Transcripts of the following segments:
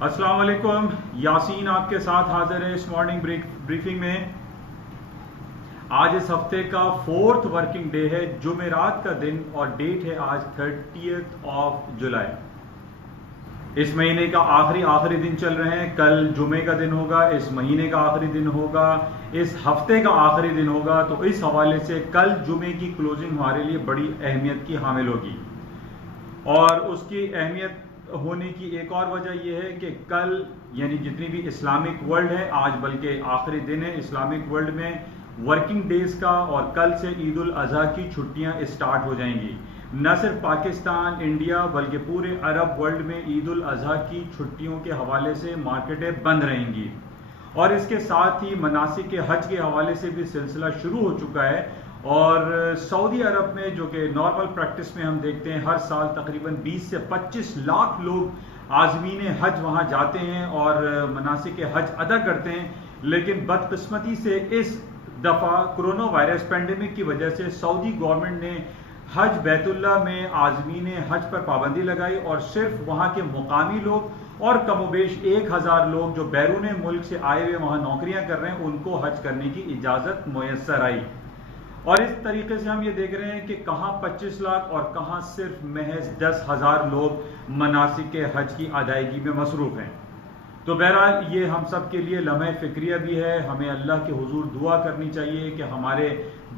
अस्सलाम वालेकुम। यासीन आपके साथ हाजिर है इस मॉर्निंग ब्रीफिंग में। आज इस हफ्ते का 4th वर्किंग डे है, जुमेरात का दिन, और डेट है आज 30 जुलाई। इस महीने का आखिरी दिन चल रहे हैं। कल जुमे का दिन होगा, इस महीने का आखिरी दिन होगा, इस हफ्ते का आखिरी दिन होगा। तो इस हवाले से कल जुमे की क्लोजिंग हमारे लिए बड़ी अहमियत की हामिल होगी। और उसकी अहमियत होने की एक और वजह यह है कि कल यानी जितनी भी इस्लामिक वर्ल्ड है, आज बल्कि आखिरी दिन है इस्लामिक वर्ल्ड में वर्किंग डेज का, और कल से ईद उल अजहा की छुट्टियां स्टार्ट हो जाएंगी। न सिर्फ पाकिस्तान, इंडिया, बल्कि पूरे अरब वर्ल्ड में ईद उल अजहा की छुट्टियों के हवाले से मार्केटें बंद रहेंगी। और इसके साथ ही मनासिक के हज के हवाले से भी सिलसिला शुरू हो चुका है। और सऊदी अरब में, जो कि नॉर्मल प्रैक्टिस में हम देखते हैं, हर साल तकरीबन 20 से 25 लाख लोग आज़मीन हज वहाँ जाते हैं और मनासिक के हज अदा करते हैं। लेकिन बदकिस्मती से इस दफ़ा कोरोना वायरस पेंडेमिक की वजह से सऊदी गवर्नमेंट ने हज बैतुल्ला में आज़मीन हज पर पाबंदी लगाई और सिर्फ वहाँ के मुकामी लोग और कमोबेश 1000 लोग जो बैरून मुल्क से आए हुए वहाँ नौकरियाँ कर रहे हैं उनको हज करने की इजाज़त मुयस्सर आई। और इस तरीके से हम ये देख रहे हैं कि कहाँ 25 लाख और कहाँ सिर्फ महज 10,000 लोग मनासिक के हज की अदायगी में मसरूफ़ हैं। तो बहरहाल ये हम सब के लिए लम्हे फ़िक्रिया भी है। हमें अल्लाह के हुजूर दुआ करनी चाहिए कि हमारे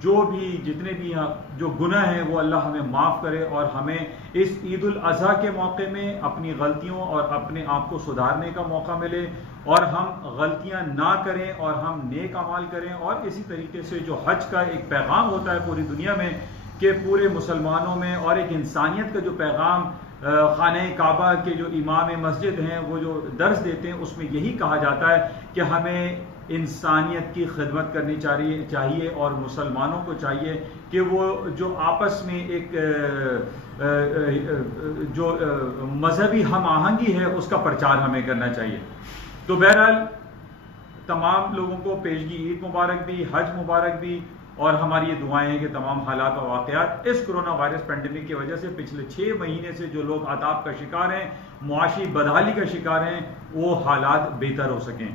जो भी जितने भी जो गुनाह हैं वो अल्लाह हमें माफ़ करे और हमें इस ईद उल अज़हा के मौके में अपनी गलतियों और अपने आप को सुधारने का मौका मिले और हम गलतियां ना करें और हम नेक अमाल करें। और इसी तरीके से जो हज का एक पैगाम होता है पूरी दुनिया में कि पूरे मुसलमानों में, और एक इंसानियत का जो पैगाम खाने काबा के जो इमाम मस्जिद हैं वो जो दर्स देते हैं, उसमें यही कहा जाता है कि हमें इंसानियत की खिदमत करनी चाहिए और मुसलमानों को चाहिए कि वो जो आपस में एक जो मजहबी हम आहंगी है उसका प्रचार हमें करना चाहिए। तो बहरहाल तमाम लोगों को पेशगी ईद मुबारक भी, हज मुबारक भी, और हमारी ये दुआएं हैं कि तमाम हालात और वाक़यात इस कोरोना वायरस पेंडेमिक की वजह से पिछले 6 महीने से जो लोग अताप का शिकार हैं, मुआशी बदहाली का शिकार हैं, वो हालात बेहतर हो सकें।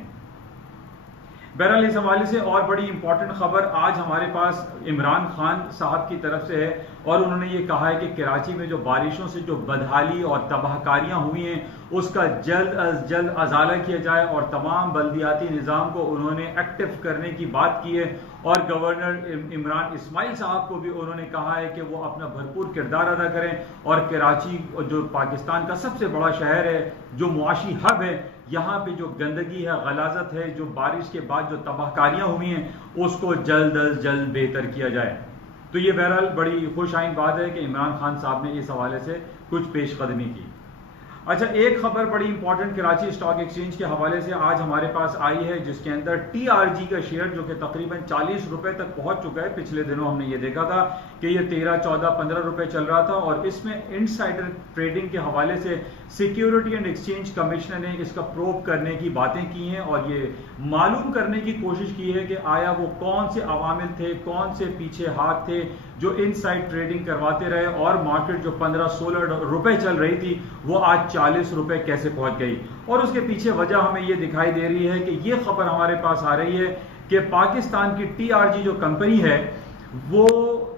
बहरहाल इस हवाले से और बड़ी इंपॉर्टेंट खबर आज हमारे पास इमरान खान साहब की तरफ से है और उन्होंने ये कहा है कि कराची में जो बारिशों से जो बदहाली और तबाहकारियां हुई हैं उसका जल्द अज जल्द अजाला किया जाए और तमाम बल्दियाती निज़ाम को उन्होंने एक्टिव करने की बात की है। और गवर्नर इमरान इस्माइल साहब को भी उन्होंने कहा है कि वो अपना भरपूर किरदार अदा करें और कराची जो पाकिस्तान का सबसे बड़ा शहर है, जो मुआशी हब है, यहाँ पे जो गंदगी है, गलाजत है, जो बारिश के बाद जो तबाहकारियाँ हुई हैं, उसको जल्द अज जल्द बेहतर किया जाए। तो ये बहरहाल बड़ी खुश आइन बात है कि इमरान खान साहब ने इस हवाले से कुछ पेशकदमी की। अच्छा, एक खबर बड़ी इंपॉर्टेंट कराची स्टॉक एक्सचेंज के हवाले से आज हमारे पास आई है, जिसके अंदर TRG का शेयर जो कि तकरीबन 40 रुपए तक पहुंच चुका है। पिछले दिनों हमने ये देखा था कि ये 13, 14, 15 रुपए चल रहा था और इसमें इनसाइडर ट्रेडिंग के हवाले से सिक्योरिटी एंड एक्सचेंज कमिश्नर ने इसका प्रोब करने की बातें की हैं और ये मालूम करने की कोशिश की है कि आया वो कौन से अवामिल थे, कौन से पीछे हाथ थे जो इनसाइड ट्रेडिंग करवाते रहे और मार्केट जो 15-16 रुपए चल रही थी वो आज 40 रुपए कैसे पहुंच गई। और उसके पीछे वजह हमें ये दिखाई दे रही है कि ये खबर हमारे पास आ रही है कि पाकिस्तान की TRG जो कंपनी है वो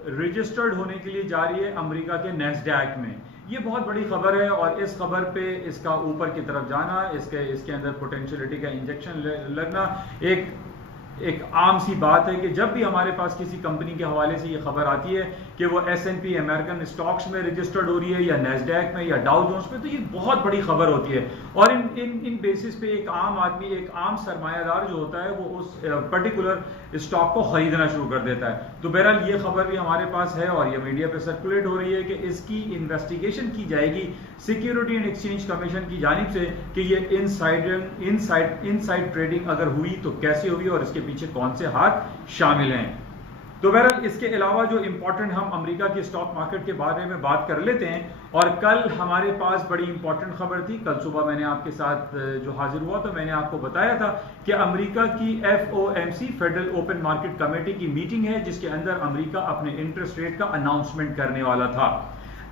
रजिस्टर्ड होने के लिए जा रही है अमेरिका के नैस्डैक में। ये बहुत बड़ी खबर है और इस खबर पे इसका ऊपर की तरफ जाना, इसके अंदर पोटेंशियलिटी का इंजेक्शन लगना एक आम सी बात है कि जब भी हमारे पास किसी कंपनी के हवाले से ये खबर आती है कि वो S&P अमेरिकन स्टॉक्स में रजिस्टर्ड हो रही है या नैस्डैक में या डाउ जोन्स में, तो ये बहुत बड़ी खबर होती है और इन बेसिस पे एक आम आदमी, एक आम सरमायादार जो होता है वो उस पर्टिकुलर स्टॉक को खरीदना शुरू कर देता है। तो बहरहाल ये खबर भी हमारे पास है और ये मीडिया पे सर्कुलेट हो रही है कि इसकी इन्वेस्टिगेशन की जाएगी सिक्योरिटी एंड एक्सचेंज कमीशन की जानिब से कि ये इनसाइड ट्रेडिंग अगर हुई तो कैसे हुई और इसके पीछे कौन से हाथ शामिल हैं। तो बहरहाल इसके अलावा जो इंपॉर्टेंट, हम अमेरिका के स्टॉक मार्केट के बारे में बात कर लेते हैं। और कल हमारे पास बड़ी इंपॉर्टेंट खबर थी। कल सुबह मैंने आपके साथ जो हाजिर हुआ तो मैंने आपको बताया था कि अमेरिका की FOMC federal open market committee की मीटिंग है जिसके अंदर अमेरिका अपने इंटरेस्ट रेट का अनाउंसमेंट करने वाला था।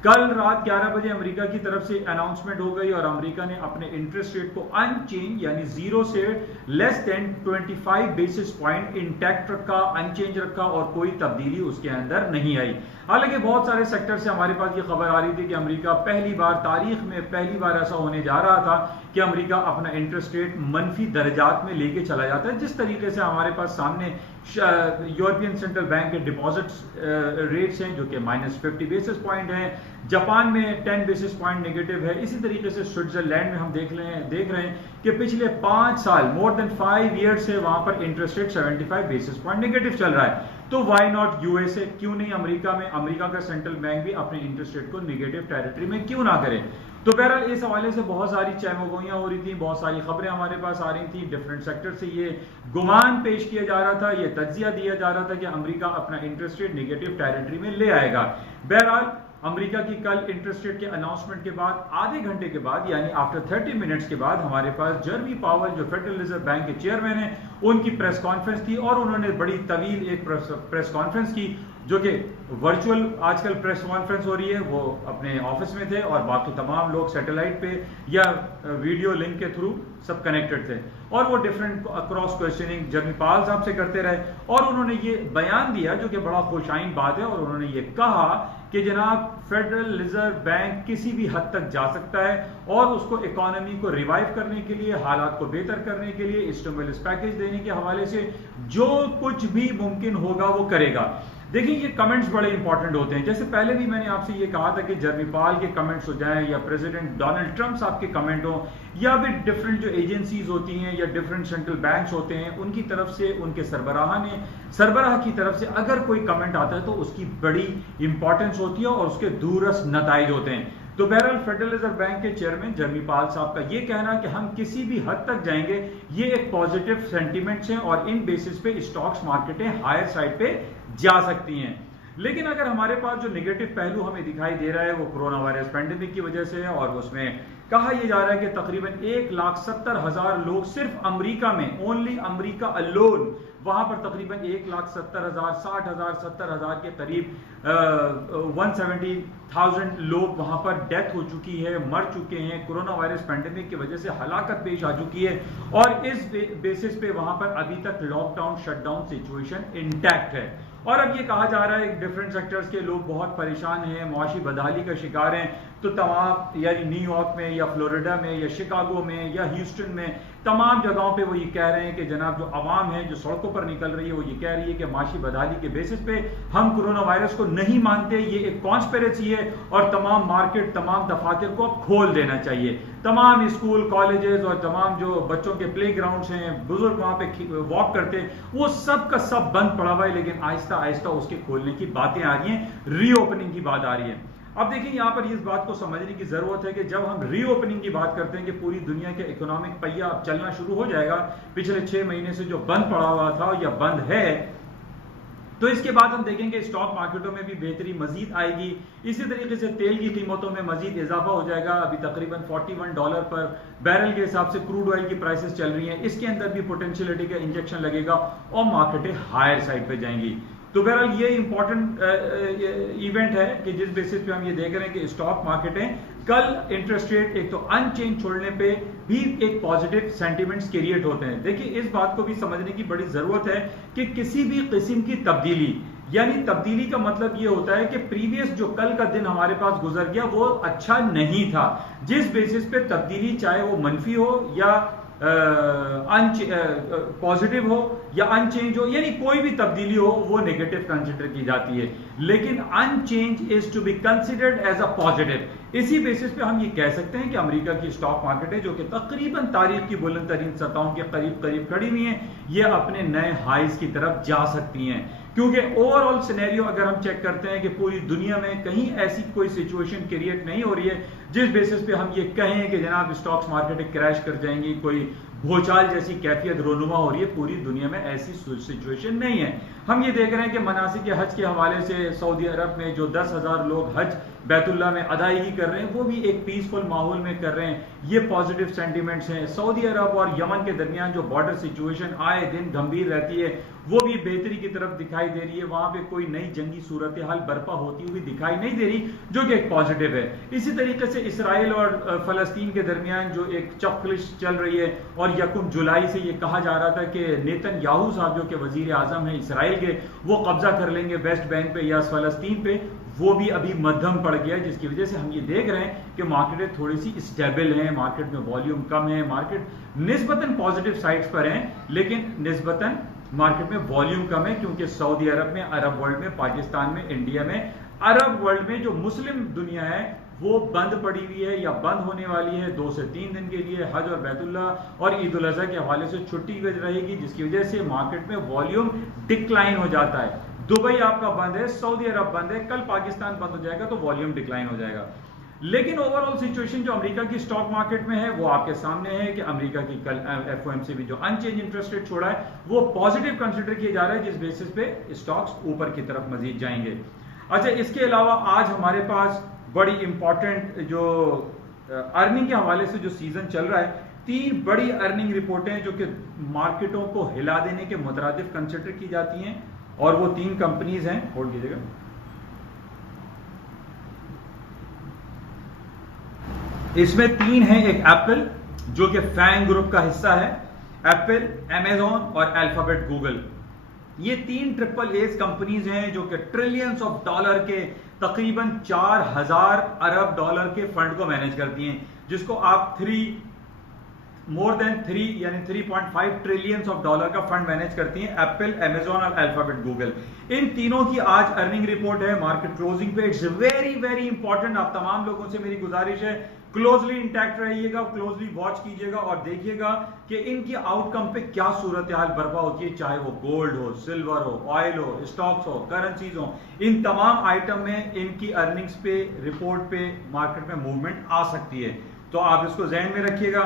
कल रात 11 बजे अमेरिका की तरफ से अनाउंसमेंट हो गई और अमेरिका ने अपने इंटरेस्ट रेट को अनचेंज यानी जीरो से less than 25 basis point intact रखा, अनचेंज रखा और कोई तब्दीली उसके अंदर नहीं आई। हालांकि बहुत सारे सेक्टर से हमारे पास ये खबर आ रही थी कि अमेरिका पहली बार तारीख में ऐसा होने जा रहा था कि अमेरिका अपना इंटरेस्ट रेट मनफी दर्जात में लेके चला जाता है। जिस तरीके से हमारे पास सामने यूरोपियन सेंट्रल बैंक के डिपॉजिट रेट्स हैं जो कि -50 बेसिस पॉइंट हैं, जापान में 10 बेसिस पॉइंट नेगेटिव है, इसी तरीके से स्विट्जरलैंड में हम देख रहे हैं कि पिछले 5 साल मोर देन 5 ईयर्स से वहां पर interest rate 75 basis point negative चल रहा है। तो व्हाई नॉट यूएसए, क्यों नहीं अमेरिका में, अमेरिका का सेंट्रल बैंक भी अपने इंटरेस्ट रेट को नेगेटिव टेरिटरी में क्यों ना करे। तो बहरहाल इस हवाले से बहुत सारी चहमगोइयां हो रही थी, बहुत सारी खबरें हमारे पास आ रही थी, डिफरेंट सेक्टर से ये गुमान पेश किया जा रहा था, ये तज्जिया दिया जा रहा था कि अमेरिका अपना इंटरेस्ट रेट नेगेटिव टेरिटरी में ले आएगा। बहरहाल अमेरिका की कल इंटरेस्ट रेट के अनाउंसमेंट के बाद आधे घंटे के बाद यानी आफ्टर 30 मिनट्स के बाद हमारे पास जर्मी पावल जो फेडरल रिजर्व बैंक के चेयरमैन हैं उनकी प्रेस कॉन्फ्रेंस थी और उन्होंने बड़ी तवील एक प्रेस कॉन्फ्रेंस की जो कि वर्चुअल आजकल प्रेस कॉन्फ्रेंस हो रही है। वो अपने ऑफिस में थे और बाकी तमाम लोग सैटेलाइट पे या वीडियो लिंक के थ्रू सब कनेक्टेड थे और वो डिफरेंट क्रॉस क्वेश्चनिंग जर्मी पावल साहब से करते रहे और उन्होंने ये बयान दिया जो कि बड़ा खुशाइन बात है और उन्होंने ये कहा कि जनाब फेडरल रिजर्व बैंक किसी भी हद तक जा सकता है और उसको इकोनॉमी को रिवाइव करने के लिए, हालात को बेहतर करने के लिए, स्टिमुलस पैकेज देने के हवाले से जो कुछ भी मुमकिन होगा वो करेगा। देखिए ये कमेंट्स बड़े इंपॉर्टेंट होते हैं। जैसे पहले भी मैंने आपसे ये कहा था कि जर्मी पावल के कमेंट्स हो जाएं या प्रेसिडेंट डोनाल्ड ट्रंप साहब के कमेंट हो या भी डिफरेंट जो एजेंसीज होती हैं या डिफरेंट सेंट्रल बैंक्स होते हैं उनकी तरफ से, उनके सरबराह की तरफ से अगर कोई कमेंट आता है तो उसकी बड़ी इंपॉर्टेंस होती है और उसके दूरस नताइज होते हैं। तो बहरहाल फेडरल रिजर्व बैंक के चेयरमैन जर्मी पावल साहब का ये कहना कि हम किसी भी हद तक जाएंगे, ये एक पॉजिटिव सेंटीमेंट्स हैं और इन बेसिस पे स्टॉक्स मार्केटें हायर साइड पे जा सकती हैं। लेकिन अगर हमारे पास जो नेगेटिव पहलू हमें दिखाई दे रहा है वो कोरोना वायरस पैंडेमिक की वजह से है और उसमें कहा यह जा रहा है कि तकरीबन 1,70,000 लोग सिर्फ अमेरिका में, ओनली अमेरिका अलोन, वहां पर तकरीबन 1,70,000, 60,000, 70,000 के करीब 170,000 लोग वहां पर डेथ हो चुकी है, मर चुके हैं, कोरोना वायरस पैंडेमिक की वजह से हलाकत पेश आ चुकी है और इस बेसिस पे वहां पर अभी तक लॉकडाउन शटडाउन सिचुएशन इंटैक्ट है। और अब ये कहा जा रहा है डिफरेंट सेक्टर्स के लोग बहुत परेशान हैं, मुआशी बदहाली का शिकार हैं, तो तमाम यानी न्यूयॉर्क में या फ्लोरिडा में या शिकागो में या ह्यूस्टन में तमाम जगहों पे वो ये कह रहे हैं कि जनाब जो आवाम है जो सड़कों पर निकल रही है वो ये कह रही है कि माशी बदहाली के बेसिस पे हम कोरोना वायरस को नहीं मानते, ये एक कॉन्स्पिरेसी है और तमाम मार्केट, तमाम दफातर को अब खोल देना चाहिए। तमाम स्कूल, कॉलेजेस और तमाम जो बच्चों के प्ले ग्राउंड्स हैं, बुजुर्ग वहां पे वॉक करते हैं, वो सब का सब बंद पड़ा हुआ है, लेकिन आहिस्ता आहिस्ता उसके खोलने की बातें आ रही हैं, रीओपनिंग की बात आ रही है। अब देखिए यहां पर इस बात को समझने की जरूरत है कि जब हम रीओपनिंग की बात करते हैं कि पूरी दुनिया के इकोनॉमिक पहिया अब चलना शुरू हो जाएगा, पिछले 6 महीने से जो बंद पड़ा हुआ था या बंद है, तो इसके बाद हम देखेंगे स्टॉक मार्केटों में भी बेहतरी मजीद आएगी। इसी तरीके से तेल की कीमतों में मजीद इजाफा हो जाएगा। अभी तकरीबन $41 पर बैरल के हिसाब से क्रूड ऑयल की प्राइसेस चल रही हैं, इसके अंदर भी पोटेंशियलिटी का इंजेक्शन लगेगा और मार्केटें हायर साइड पे जाएंगी। तो बहरहाल ये इंपॉर्टेंट इवेंट है कि जिस बेसिस पे हम ये देख रहे हैं कि स्टॉक मार्केटें कल इंटरेस्ट रेट एक तो अनचेंज छोड़ने पे भी एक पॉजिटिव सेंटीमेंट्स क्रिएट होते हैं। देखिए इस बात को भी समझने की बड़ी जरूरत है कि किसी भी किस्म की तब्दीली, यानी तब्दीली का मतलब ये होता है कि प्रीवियस जो कल का दिन हमारे पास गुजर गया वो अच्छा नहीं था। जिस बेसिस पे तब्दीली चाहे वो मनफी हो या पॉजिटिव हो या अनचेंज हो, यानी कोई भी तब्दीली हो वो नेगेटिव कंसिडर की जाती है, लेकिन unchanged is to be considered as a positive. इसी बेसिस पे हम ये कह सकते हैं कि अमेरिका की स्टॉक मार्केट है जो कि तकरीबन तारीख की बुलंद तरीन सतहों के करीब करीब खड़ी हुई हैं, ये अपने नए हाइज की तरफ जा सकती हैं, क्योंकि ओवरऑल सिनेरियो अगर हम चेक करते हैं कि पूरी दुनिया में कहीं ऐसी कोई सिचुएशन क्रिएट नहीं हो रही है जिस बेसिस पे हम ये कहें कि जनाब स्टॉक्स मार्केट क्रैश कर जाएंगी, कोई भूचाल जैसी कैफियत रोनुमा हो रही है, पूरी दुनिया में ऐसी सिचुएशन नहीं है। हम ये देख रहे हैं कि मनासिक के हज के हवाले से सऊदी अरब में जो 10,000 लोग हज बैतुल्ला में अदायगी कर रहे हैं वो भी एक पीसफुल माहौल में कर रहे हैं। ये पॉजिटिव सेंटीमेंट्स हैं। सऊदी अरब और यमन के दरमियान जो बॉर्डर सिचुएशन आए दिन गंभीर रहती है वो भी बेहतरी की तरफ दिखाई दे रही है। वहां पे कोई नई जंगी सूरत हाल बर्पा होती हुई दिखाई नहीं दे रही, जो कि एक पॉजिटिव है। इसी तरीके से इसराइल और फलस्तीन के दरमियान जो एक चक्लिश चल रही है और 1 जुलाई से ये कहा जा रहा था कि नेतन्याहू साहब जो कि वजीर आजम है इसराइल के, वो कब्जा कर लेंगे वेस्ट बैंक पे या फलस्तीन पे, वो भी अभी मध्यम पड़ गया, जिसकी वजह से हम ये देख रहे हैं कि मार्केट थोड़ी सी स्टेबल है, मार्केट में वॉल्यूम कम है, मार्केट निस्बतन पॉजिटिव साइड्स पर है, लेकिन निस्बतन मार्केट में वॉल्यूम कम है, क्योंकि सऊदी अरब में, अरब वर्ल्ड में, पाकिस्तान में, इंडिया में, अरब वर्ल्ड में जो मुस्लिम दुनिया है वो बंद पड़ी हुई है या बंद होने वाली है 2 से 3 दिन के लिए। हज और बैतुल्ला और ईद उल अज़हा के हवाले से छुट्टी रहेगी, जिसकी वजह से मार्केट में वॉल्यूम डिक्लाइन हो जाता है। दुबई आपका बंद है, सऊदी अरब बंद है, कल पाकिस्तान बंद हो जाएगा तो वॉल्यूम डिक्लाइन हो जाएगा। लेकिन ओवरऑल सिचुएशन जो अमेरिका की स्टॉक मार्केट में है वो आपके सामने है कि अमेरिका की कल एफओएमसी भी जो अनचेंज इंटरेस्ट रेट छोड़ा है वो पॉजिटिव कंसिडर किया जा रहा है, जिस बेसिस पे स्टॉक्स ऊपर की तरफ मजीद जाएंगे। अच्छा, इसके अलावा आज हमारे पास बड़ी इंपॉर्टेंट जो अर्निंग के हवाले से जो सीजन चल रहा है, 3 बड़ी अर्निंग रिपोर्टें जो कि मार्केटों को हिला देने के मुतरादिफ कंसिडर की जाती हैं, और वो 3 कंपनीज हैं, होल्ड कीजिएगा। इसमें 3 हैं, एक एप्पल जो कि फैंग ग्रुप का हिस्सा है, एप्पल, अमेजॉन और अल्फाबेट गूगल। ये 3 ट्रिपल एस कंपनीज हैं जो कि ट्रिलियंस ऑफ डॉलर के तकरीबन 4,000 अरब डॉलर के फंड को मैनेज करती हैं, जिसको आप मोर देन 3 यानी 3.5 ट्रिलियंस ऑफ डॉलर का फंड मैनेज करती हैं, एप्पल, अमेजॉन और अल्फाबेट गूगल। इन तीनों की आज अर्निंग रिपोर्ट है मार्केट क्लोजिंग पे। It's very very important. आप तमाम लोगों से मेरी गुजारिश है, क्लोजली इंटैक्ट रहिएगा, क्लोजली वॉच कीजिएगा और देखिएगा कि इनकी आउटकम पे क्या सूरत हाल बर्पा होती है, चाहे वो गोल्ड हो, सिल्वर हो, ऑयल हो, स्टॉक्स हो, करेंसीज हो। इन तमाम आइटम में इनकी अर्निंग्स पे, रिपोर्ट पे मार्केट में मूवमेंट आ सकती है, तो आप इसको ज़हन में रखिएगा।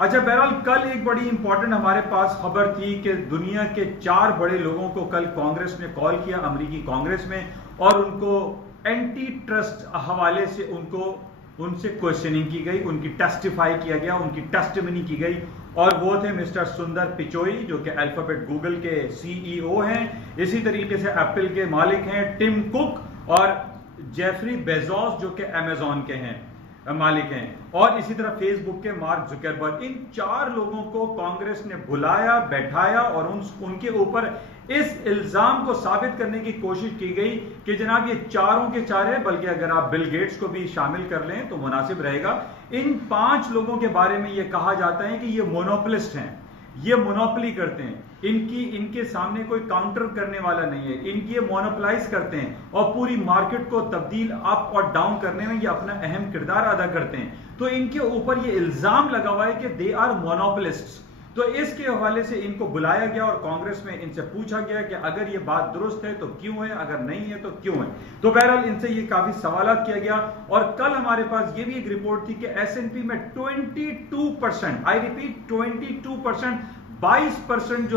अच्छा, बहरहाल कल एक बड़ी इंपॉर्टेंट हमारे पास खबर थी कि दुनिया के 4 बड़े लोगों को कल कांग्रेस ने कॉल किया, अमेरिकी कांग्रेस में, और उनको एंटी ट्रस्ट हवाले से उनसे क्वेश्चनिंग की गई, उनकी टेस्टिफाई किया गया, उनकी टेस्टिमनी की गई, और वो थे मिस्टर सुंदर पिचोई जो कि अल्फाबेट गूगल के सीईओ हैं, इसी तरीके से एप्पल के मालिक हैं टिम कुक, और जेफरी बेजोस जो कि अमेजॉन के हैं मालिक हैं, और इसी तरह फेसबुक के मार्क जुकरबर्ग। इन 4 लोगों को कांग्रेस ने बुलाया, बैठाया और उनके ऊपर इस इल्जाम को साबित करने की कोशिश की गई कि जनाब ये चारों के चार है, बल्कि अगर आप बिल गेट्स को भी शामिल कर लें तो मुनासिब रहेगा। इन 5 लोगों के बारे में यह कहा जाता है कि ये मोनोपोलिस्ट हैं, ये मोनोपोली करते हैं, इनके सामने कोई काउंटर करने वाला नहीं है, इनकी ये मोनोपोलाइज करते हैं और पूरी मार्केट को तब्दील अप और डाउन करने में ये अपना अहम किरदार अदा करते हैं। तो इनके ऊपर ये इल्जाम लगा हुआ है कि दे आर मोनोपोलिस्ट्स। तो इसके हवाले से इनको बुलाया गया और कांग्रेस में इनसे पूछा गया कि अगर ये बात दुरुस्त है तो क्यों है, अगर नहीं है तो क्यों है। तो बहरहाल इनसे ये काफी सवालात किया गया, और कल हमारे पास ये भी एक रिपोर्ट थी कि S&P में 22%, आई रिपीट 22%, 22%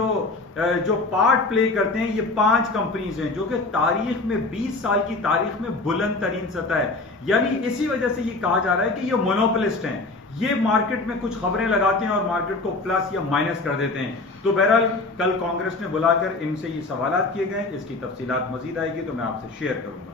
जो पार्ट प्ले करते हैं, ये 5 कंपनीज हैं जो कि तारीख में 20 साल की तारीख में बुलंद तरीन सतह है। यानी इसी वजह से ये कहा जा रहा है कि ये मोनोपोलिस्ट हैं, ये मार्केट में कुछ खबरें लगाते हैं और मार्केट को प्लस या माइनस कर देते हैं। तो बहरहाल कल कांग्रेस ने बुलाकर इनसे ये सवालात किए गए, इसकी तफसीलात मजीद आएगी तो मैं आपसे शेयर करूंगा।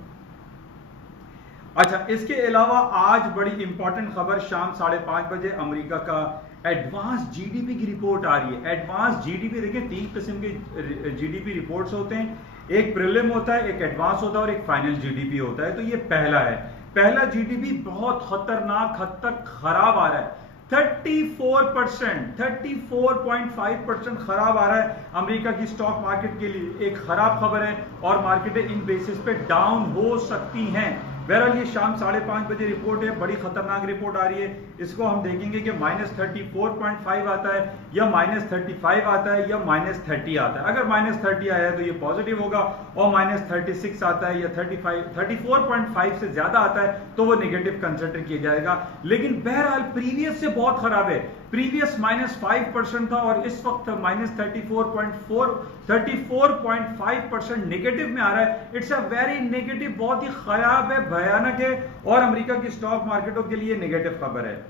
अच्छा, इसके अलावा आज बड़ी इंपॉर्टेंट खबर, शाम 5:30 बजे अमेरिका का एडवांस जीडीपी की रिपोर्ट आ रही है। एडवांस जीडीपी, देखिए 3 किस्म के जीडीपी रिपोर्ट्स होते हैं, एक प्रीलिम होता है, एक एडवांस होता है और एक फाइनल जीडीपी होता है। तो ये पहला है। पहला जीडीपी बहुत खतरनाक हद तक खराब आ रहा है, 34%, 34.5% खराब आ रहा है अमेरिका की स्टॉक मार्केट के लिए। एक खराब खबर है और मार्केटें इन बेसिस पे डाउन हो सकती हैं। बहरहाल ये शाम 5:30 बजे रिपोर्ट है, बड़ी खतरनाक रिपोर्ट आ रही है। इसको हम देखेंगे कि -34.5 आता है या -35 आता है या -30 आता है। अगर -30 आया है तो ये पॉजिटिव होगा, और -36 आता है या 34.5 से ज्यादा आता है तो वो नेगेटिव कंसिडर किया जाएगा। लेकिन बहरहाल प्रीवियस से बहुत खराब है। प्रीवियस -5% था और इस वक्त -34.5% नेगेटिव में आ रहा है। इट्स अ वेरी नेगेटिव, बहुत ही खराब है, भयानक है, और अमेरिका की स्टॉक मार्केटों के लिए नेगेटिव खबर है।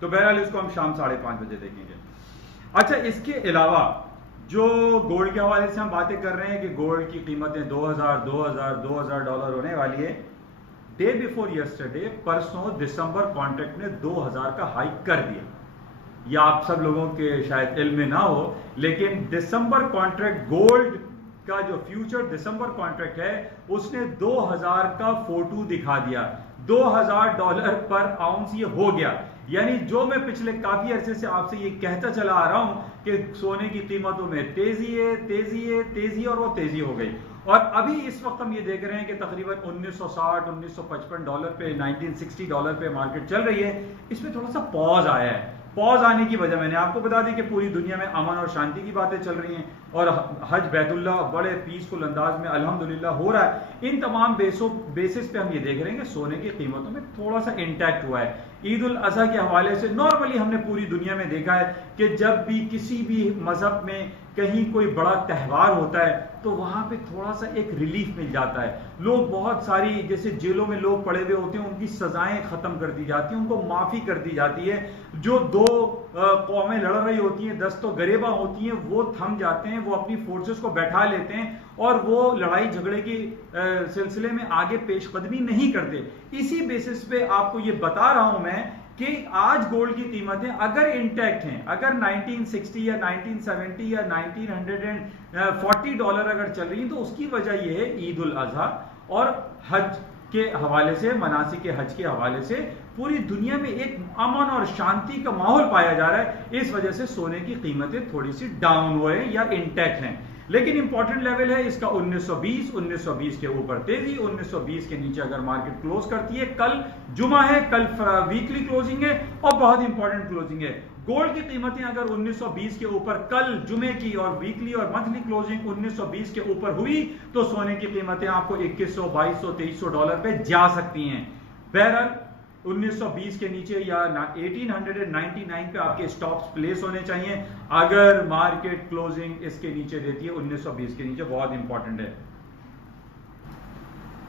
तो बहरहाल इसको हम शाम 5:30 बजे देखेंगे। अच्छा, इसके अलावा जो गोल्ड के हवाले से हम बातें कर रहे हैं कि गोल्ड की कीमतें 2000 डॉलर होने वाली है। डे बिफोर यस्टरडे, परसों दिसंबर कॉन्ट्रैक्ट ने 2000 का हाइक कर दिया। या आप सब लोगों के शायद इल्म में ना हो, लेकिन दिसंबर कॉन्ट्रैक्ट गोल्ड का जो फ्यूचर दिसंबर कॉन्ट्रैक्ट है उसने 2000 का फोटो दिखा दिया। $2000 पर आउंस ये हो गया। यानी जो मैं पिछले काफी अरसे से आपसे ये कहता चला आ रहा हूं कि सोने की कीमतों में तेजी है, और वो तेजी हो गई। और अभी इस वक्त हम ये देख रहे हैं कि तकरीबन $1960-1955 पे, $1960 पे मार्केट चल रही है। इसमें थोड़ा सा पॉज आया है। पॉज आने की वजह मैंने आपको बता दी कि पूरी दुनिया में अमन और शांति की बातें चल रही हैं और हज बैतुल्लाह बड़े पीसफुल अंदाज में अल्हम्दुलिल्लाह हो रहा है। इन तमाम बेसिस पे हम ये देख रहे हैं कि सोने की कीमतों में थोड़ा सा इंटैक्ट हुआ है। ईद उल अजहा के हवाले से नॉर्मली हमने पूरी दुनिया में देखा है कि जब भी किसी भी मजहब में कहीं कोई बड़ा त्यौहार होता है तो वहां पे थोड़ा सा एक रिलीफ मिल जाता है। लोग बहुत सारी, जैसे जेलों में लोग पड़े हुए होते हैं, उनकी सजाएं खत्म कर दी जाती हैं, उनको माफी कर दी जाती है। जो दो कौमें लड़ रही होती हैं, दस्तो गरेबा होती हैं, वो थम जाते हैं, वो अपनी फोर्सेस को बैठा लेते हैं और वो लड़ाई झगड़े की सिलसिले में आगे पेशकदमी नहीं करते। इसी बेसिस पे आपको ये बता रहा हूं मैं कि आज गोल्ड की कीमतें अगर इंटैक्ट हैं, अगर 1960 या 1970 या $1940 अगर चल रही हैं, तो उसकी वजह यह है ईद उल अजहा और हज के हवाले से, मनासिक के हज के हवाले से पूरी दुनिया में एक अमन और शांति का माहौल पाया जा रहा है। इस वजह से सोने की कीमतें थोड़ी सी डाउन हुए या इंटैक्ट हैं। लेकिन इंपॉर्टेंट लेवल है इसका 1920 के ऊपर तेजी, 1920 के नीचे अगर मार्केट क्लोज करती है। कल जुमा है, कल वीकली क्लोजिंग है और बहुत इंपॉर्टेंट क्लोजिंग है। गोल्ड की कीमतें अगर 1920 के ऊपर कल जुमे की और वीकली और मंथली क्लोजिंग 1920 के ऊपर हुई तो सोने की कीमतें आपको 2100, 2200, $2300 पे जा सकती हैं। बहरहाल 1920 के नीचे या 1899 पे आपके स्टॉक्स प्लेस होने चाहिए अगर मार्केट क्लोजिंग इसके नीचे देती है 1920 के नीचे, बहुत इंपॉर्टेंट है।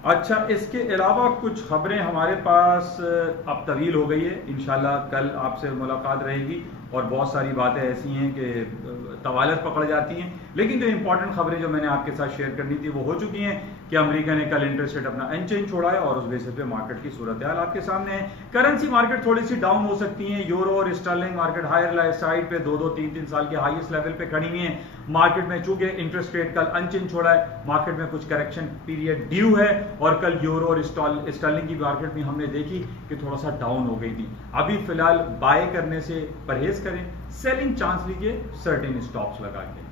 अच्छा, इसके अलावा कुछ खबरें हमारे पास अब तवील हो गई है, इंशाल्लाह कल आपसे मुलाकात रहेगी और बहुत सारी बातें ऐसी हैं कि तवालत पकड़ जाती हैं। लेकिन जो इंपॉर्टेंट खबरें जो मैंने आपके साथ शेयर करनी थी वो हो चुकी हैं कि अमेरिका ने कल इंटरेस्ट रेट अपना अनचेंज छोड़ा है और उस बेसिस पे मार्केट की सूरत हाल आपके सामने है। करेंसी मार्केट थोड़ी सी डाउन हो सकती है। यूरो और स्टर्लिंग मार्केट हायर साइड पे 2-2, 3-3 साल के हाईएस्ट लेवल पे खड़ी हुई है। मार्केट में चूंकि इंटरेस्ट रेट कल अनचेंज छोड़ा है, मार्केट में कुछ करेक्शन पीरियड ड्यू है और कल यूरो और स्टर्लिंग की मार्केट में हमने देखी कि थोड़ा सा डाउन हो गई थी। अभी फिलहाल बाय करने से परहेज करें, सेलिंग चांस लीजिए सर्टेन स्टॉप्स लगा के।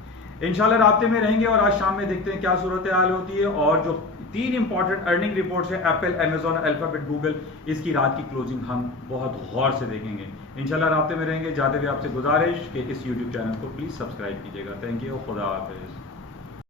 इंशाल्लाह राब्ते में रहेंगे और आज शाम में देखते हैं क्या सूरत हाल होती है। और जो 3 इंपॉर्टेंट अर्निंग रिपोर्ट्स है, एप्पल, अमेजॉन, अल्फाबेट, गूगल, इसकी रात की क्लोजिंग हम बहुत गौर से देखेंगे। इंशाल्लाह राब्ते में रहेंगे। जाते हुए आपसे गुजारिश कि इस यूट्यूब चैनल को प्लीज सब्सक्राइब कीजिएगा। थैंक यू, खुदा हाफिज।